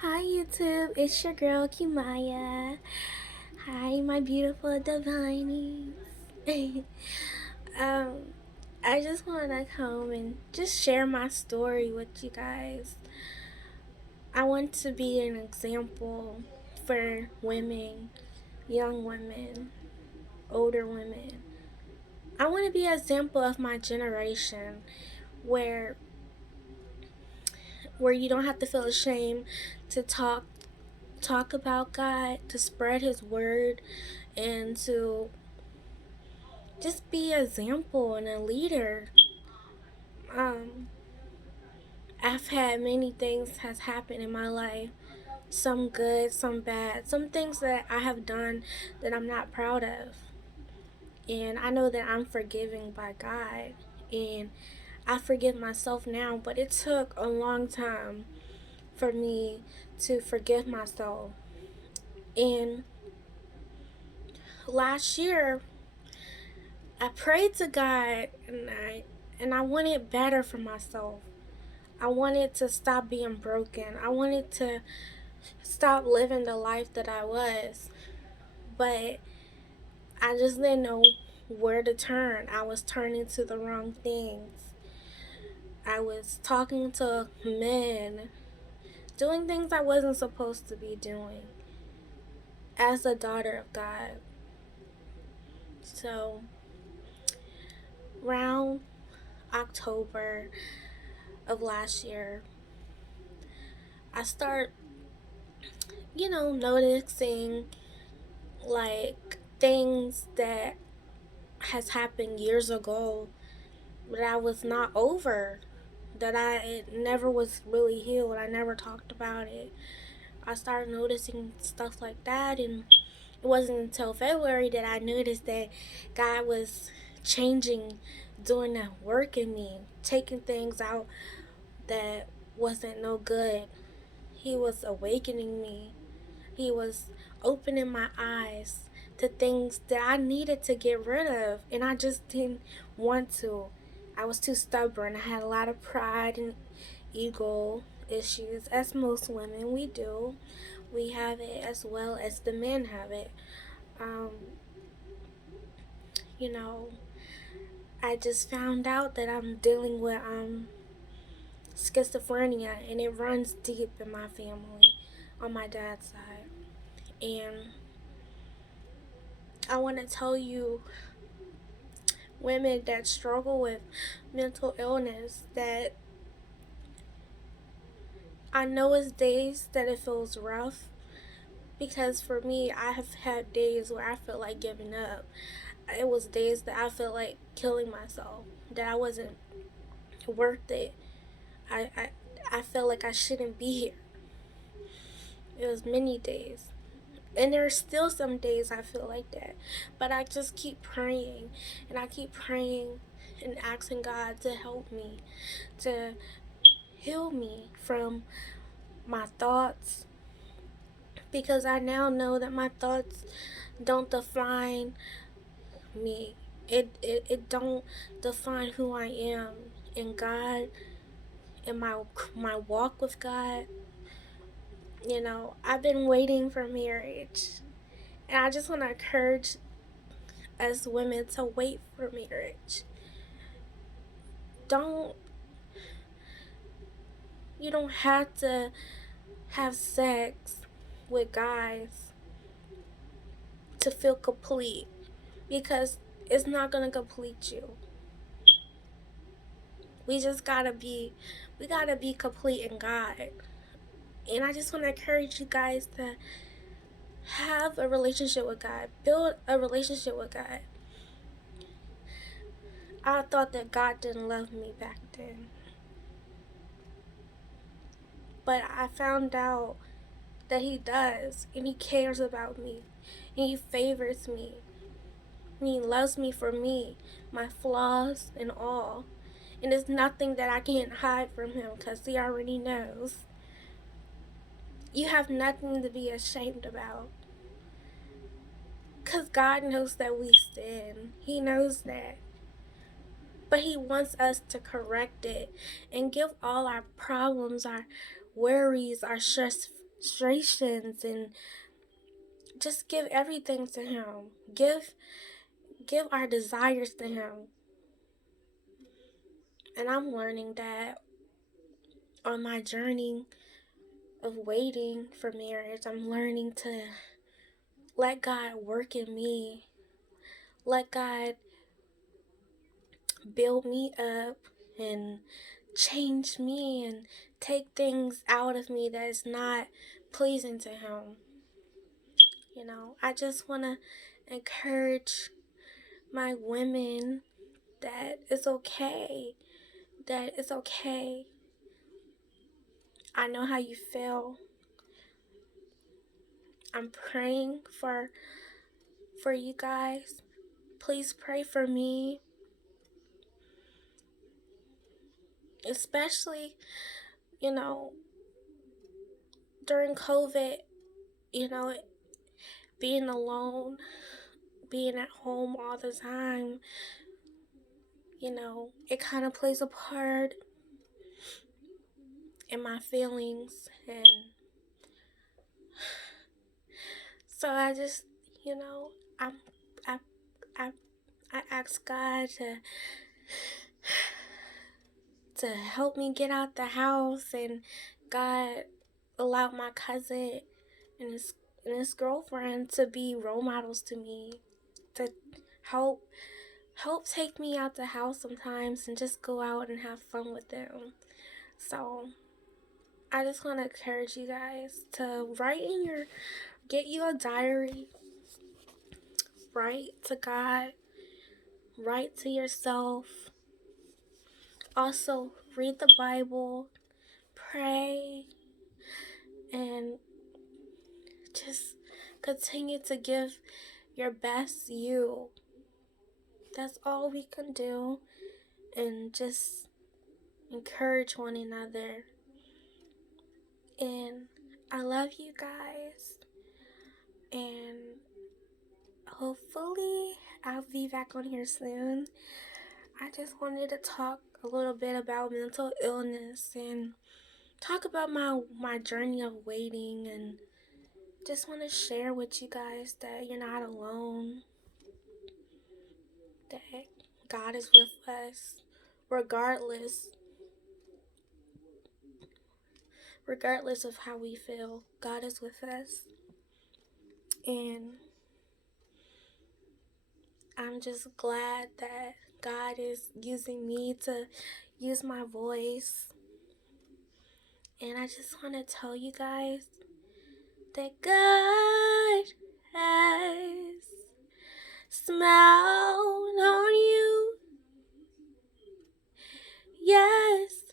Hi YouTube, it's your girl Kimaya. Hi my beautiful divinies. um, I just want to come and just share my story with you guys. I want to be an example for women, young women, older women. I want to be an example of my generation where you don't have to feel ashamed to talk about God, to spread his word, and to just be an example and a leader. Um, I've had many things has happened in my life, some good, some bad, some things that I have done that I'm not proud of. And I know that I'm forgiven by God, and I forgive myself now, but it took a long time for me to forgive myself. And last year, I prayed to God and I wanted better for myself. I wanted to stop being broken. I wanted to stop living the life that I was. But I just didn't know where to turn. I was turning to the wrong things. I was talking to men, doing things I wasn't supposed to be doing as a daughter of God. So, around October of last year, I start, noticing like things that has happened years ago that I was not over, that I it never was really healed. I never talked about it. I started noticing stuff like that, and it wasn't until February that I noticed that God was changing, doing that work in me, taking things out that wasn't no good. He was awakening me. He was opening my eyes to things that I needed to get rid of, and I just didn't want to. I was too stubborn. I had a lot of pride and ego issues, as most women we do. We have it as well as the men have it. Um, you know, I just found out that I'm dealing with schizophrenia, and it runs deep in my family on my dad's side. And I want to tell you, women that struggle with mental illness, that I know it's days that it feels rough, because for me, I have had days where I feel like giving up. It was days that I felt like killing myself, that I wasn't worth it. I, I, I felt like I shouldn't be here. It was many days. And there are still some days I feel like that. But I just keep praying, and I keep praying and asking God to help me, to heal me from my thoughts, because I now know that my thoughts don't define me. It don't define who I am in God, in my walk with God. I've been waiting for marriage, and I just want to encourage us women to wait for marriage. Don't You don't have to have sex with guys to feel complete, because it's not gonna complete you. We just gotta be complete in God. And I just want to encourage you guys to have a relationship with God. Build a relationship with God. I thought that God didn't love me back then, but I found out that he does, and he cares about me, and he favors me, and he loves me for me, my flaws and all. And there's nothing that I can't hide from him, because he already knows. You have nothing to be ashamed about, because God knows that we sin. He knows that. But he wants us to correct it and give all our problems, our worries, our stress frustrations and just give everything to him. Give our desires to him. And I'm learning that on my journey of waiting for marriage, I'm learning to let God work in me. Let God build me up and change me and take things out of me that is not pleasing to him. I just want to encourage my women that it's okay. That it's okay. I know how you feel. I'm praying for you guys. Please pray for me. Especially, you know, during COVID, you know, being alone, being at home all the time, it kind of plays a part in my feelings. And so I just, I'm, I, I, I ask God to help me get out the house, and God allowed my cousin and his girlfriend to be role models to me, to help take me out the house sometimes and just go out and have fun with them. So I just want to encourage you guys to get you a diary, write to God, write to yourself. Also, read the Bible, pray, and just continue to give your best you. That's all we can do, and just encourage one another. And I love you guys, and hopefully I'll be back on here soon. I just wanted to talk a little bit about mental illness and talk about my journey of waiting, and just want to share with you guys that you're not alone, that God is with us regardless of how we feel. God is with us. And I'm just glad that God is using me to use my voice. And I just want to tell you guys that God has smiled on you. Yes,